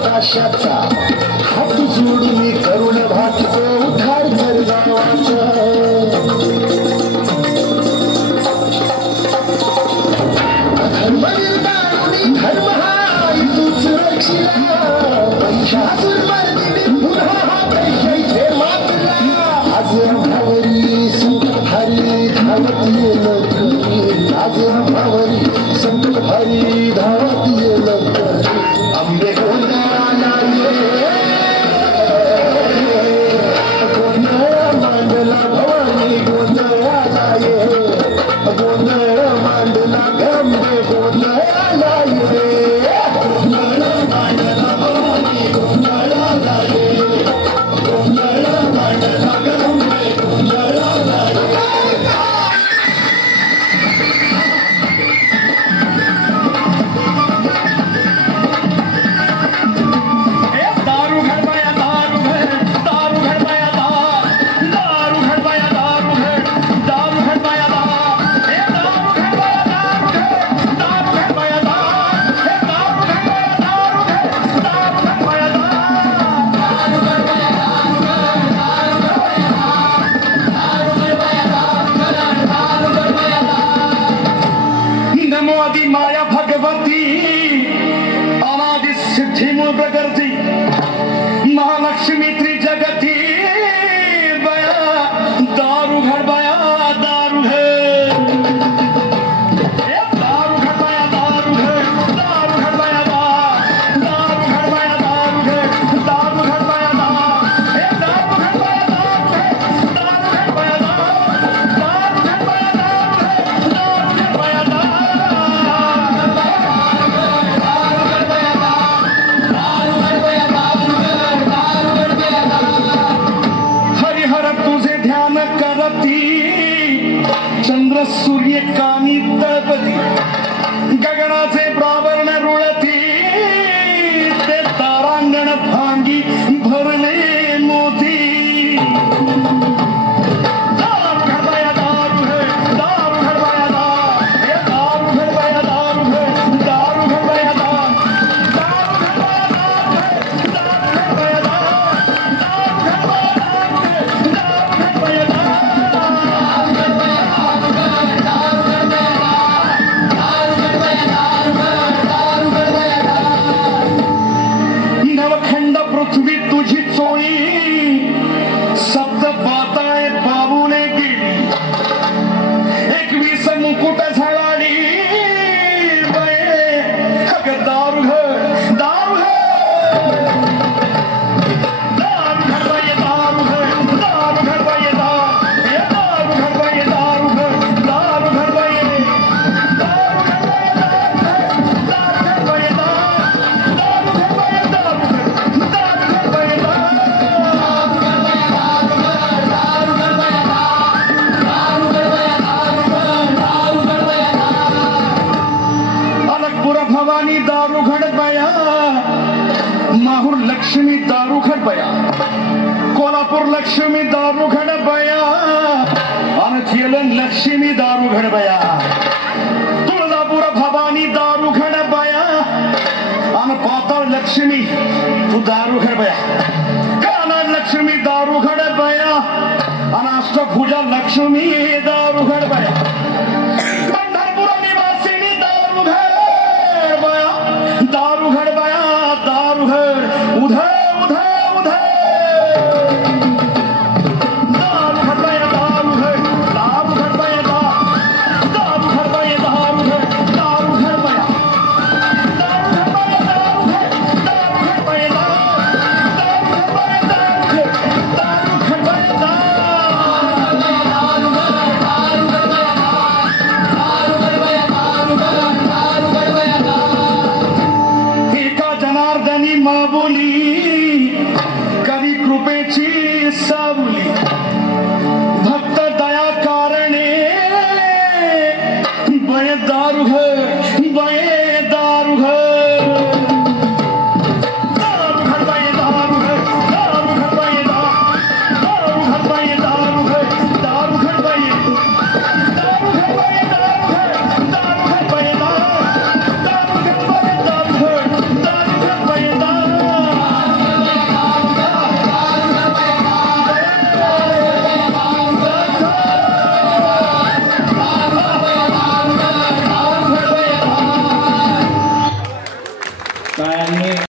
आकाशाचा हात जोडून करुण भाटतो उद्धार कर गावाचा धर्मवीर दारुणी धर्म हा तूच रक्षिला पंचासुर मर्दिनी पुन्हा हा पैशाचे मातला आज भावरी संकट भारी धावत येलं करी आज भावरी संकट भारी धावत येलं करी आंबे गोंधळाला गोंधळ मांडला भवानी गोंधळाला गोंधळ मांडला गंबे गोंधळाला गोंधळ मांडला भवानी गोंधळाला गोंधळ मांडला गंबे गोंधळाला माया भगवती अनादि सिद्धि मूल प्रकृति महालक्ष्मी त्रिजगती बया दारू घर बया दारू है दारू घर बया दारू है दारू घर बया दारू घर बया दारू है दारू घर बया दारू घर बया दारू है दारू घर बया दारू घर बया दारू है दारू घर बया दारू चंद्र सूर्य कानी तळपती गगनाचे प्रावरण रुळती ते तारांगण भांगी भरले मोती दारू घर बया दारू है दारू घर बया दारू घर बया दारू है दारू घर बया दारू घर बया दारू घर बया दारू घर बया दारू पृथ्वी तुझी चोळी सप्त पाताळे बाबूने गेली 21 मुकुट झळाली दारू घर दारू दारू घर बाई दारू घर दारू घर बाई दारू घर बाई दारू घर दारू घर बाई दारू घर बाई दारू घर बाई दारू घर बाई दारू भवानी दारू घड बया माहूर लक्ष्मी दारू घड बया कोल्हापूर लक्ष्मी दारू घड बया आणि झेलन लक्ष्मी दारू घड बया तुळजापूर भवानी दारू घड बया आणि पाताळ लक्ष्मी तू दारू घड बया कानाड लक्ष्मी दारू घड बया आणि अष्टभुजा लक्ष्मी दारू घड बया दारू घर बया दारू घर उधर उधर उधर दारू घर बया दारू घर दारू घर बया दारू घर बया दारू घर दारू घर बया दारू घर बया दारू घर दारू घर बया दारू घर बया दारू घर बया जनार्दनी माबुली कवी कृपेची सावली भक्त दया कारणे बये दारू घर बये